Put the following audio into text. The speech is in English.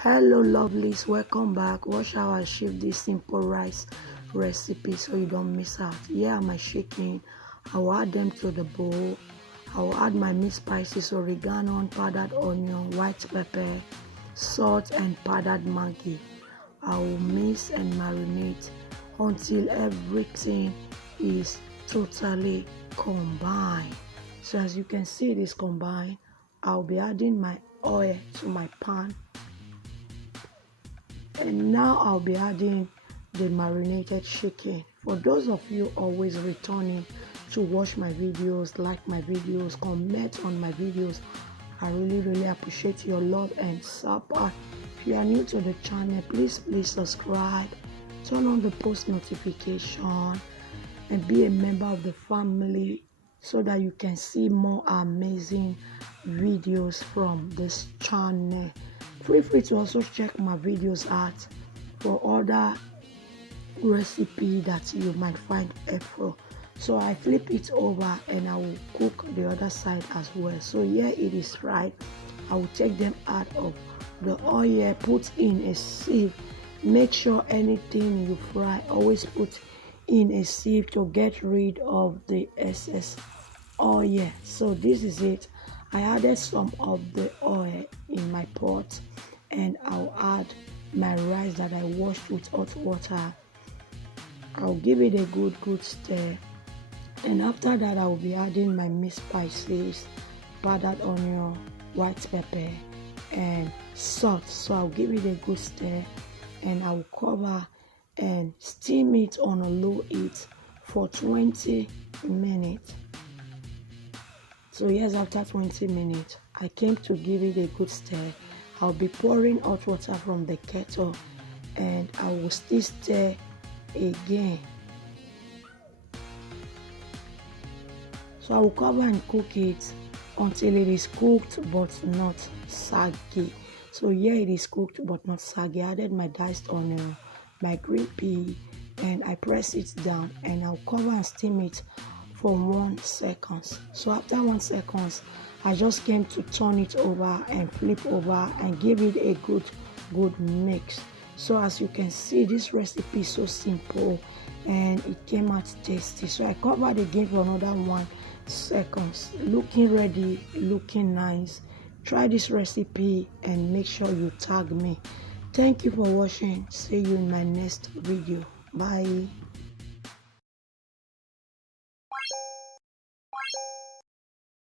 Hello lovelies, welcome back. Watch how I shift this simple rice recipe so you don't miss out. Here are my chicken. I will add them to the bowl. I will add my mixed spices, oregano, powdered onion, white pepper, salt and powdered maggi. I will mix and marinate until everything is totally combined. So as you can see, it is combined. I'll be adding my oil to my pan. And now I'll be adding the marinated chicken. For those of you always returning to watch my videos, like my videos, comment on my videos, I really appreciate your love and support. If you are new to the channel, please subscribe, turn on the post notification and be a member of the family so that you can see more amazing videos from this channel. Feel free to also check my videos out for other recipe that you might find helpful. So I flip it over and I will cook the other side as well. So here it is fried. I will take them out of the oil, put in a sieve. Make sure anything you fry, always put in a sieve to get rid of the excess oil. So this is it. I added some of the oil in my pot and I'll add my rice that I washed with hot water. I'll give it a good stir, and after that I'll be adding my mixed spices, powdered onion, white pepper and salt. So I'll give it a good stir and I'll cover and steam it on a low heat for 20 minutes. So yes, after 20 minutes, I came to give it a good stir. I'll be pouring hot water from the kettle and I will still stir again. So I will cover and cook it until it is cooked but not saggy. So here it is cooked but not saggy. I added my diced onion, my green pea, and I press it down and I'll cover and steam it for 1 second. So after 1 second, I just came to turn it over and flip over and give it a good mix. So as you can see, this recipe is so simple and it came out tasty. So I covered again for another 1 second. Looking ready, looking nice. Try this recipe and make sure you tag me. Thank you for watching. See you in my next video. Bye.